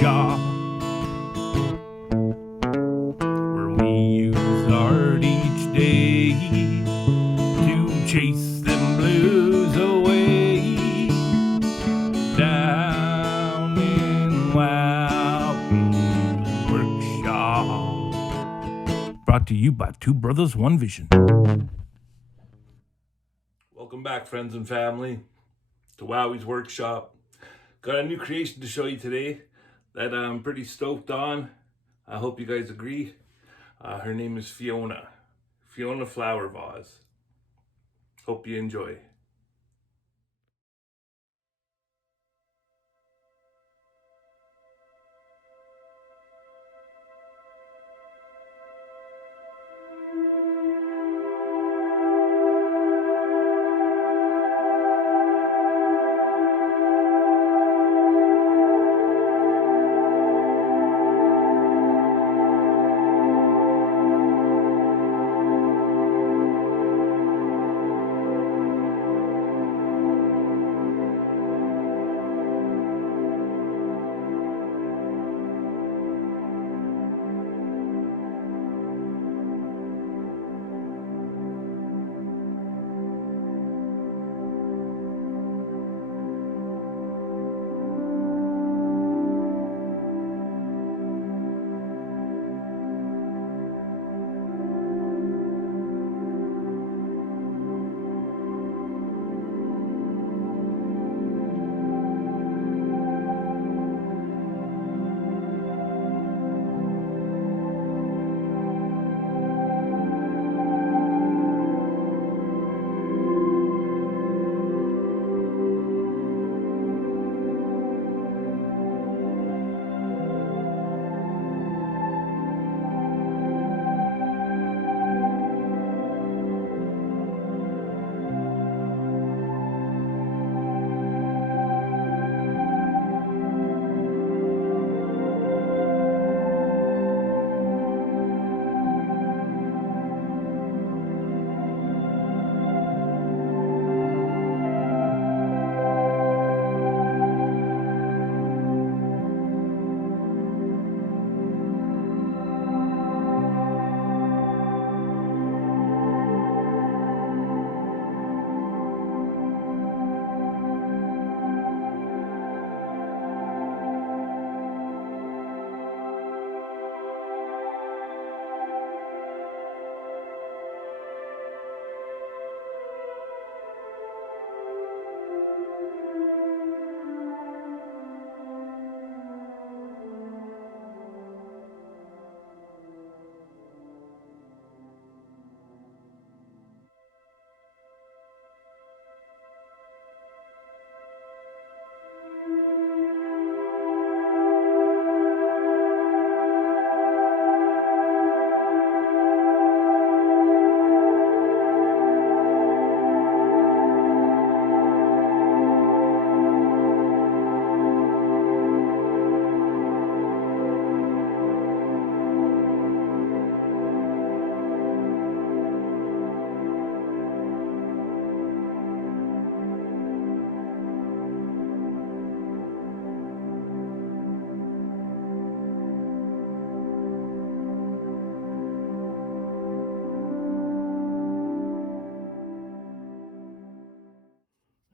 workshop, where we use art each day to chase them blues away. Down in Wowwy'z workshop. Brought to you by Two Brothers, One Vision. Welcome back, friends and family, to Wowwy'z workshop. Got a new creation to show you today that I'm pretty stoked on. I hope you guys agree. Her name is Fiona. Fiona Flower Vase. Hope you enjoy.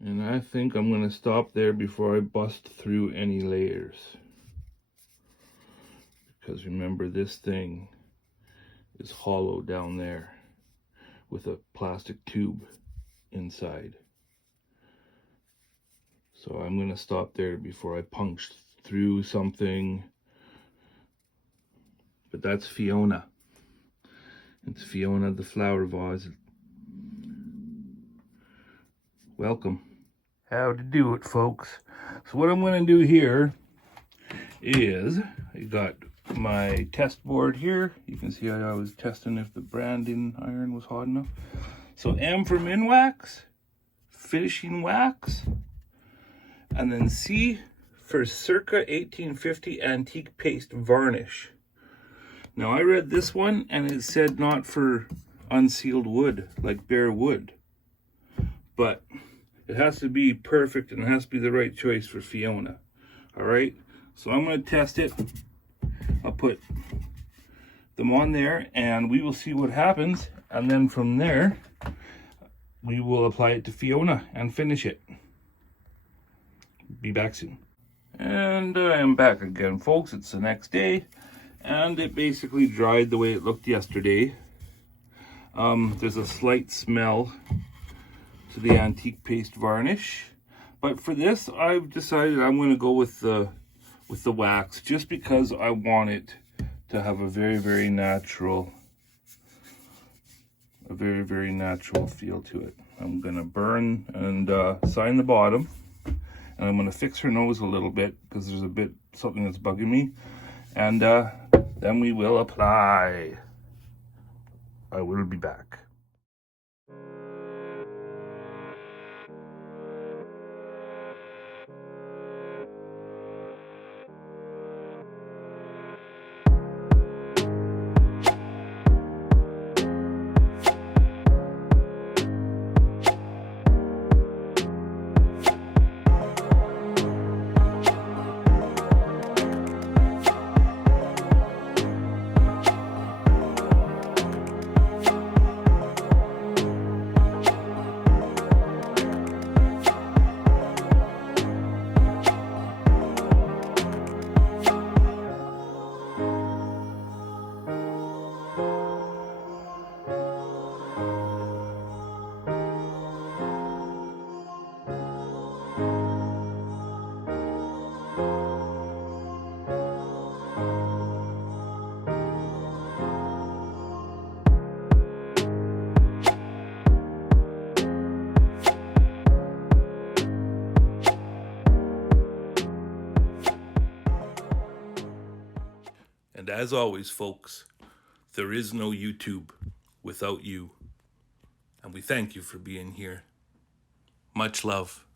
And I think I'm going to stop there before I bust through any layers. Because remember, this thing is hollow down there with a plastic tube inside. So I'm going to stop there before I punch through something. But that's Fiona. It's Fiona the flower vase. Welcome. How to do it, folks. So what I'm going to do here is I got my test board here. You can see I was testing if the branding iron was hot enough. So M for Minwax, finishing wax, and then C for circa 1850 antique paste varnish. Now I read this one and it said not for unsealed wood, like bare wood, but it has to be perfect and it has to be the right choice for Fiona. All right, So I'm going to test it. I'll put them on there and we will see what happens. And then from there, we will apply it to Fiona and finish it. Be back soon. And I'm back again, folks. It's the next day. And it basically dried the way it looked yesterday. There's a slight smell to the antique paste varnish. But for this, I've decided I'm going to go with the wax, just because I want it to have a very, very natural feel to it. I'm going to burn and sign the bottom, and I'm going to fix her nose a little bit because there's something that's bugging me, and then we will apply. I will be back. And as always, folks, there is no YouTube without you. And we thank you for being here. Much love.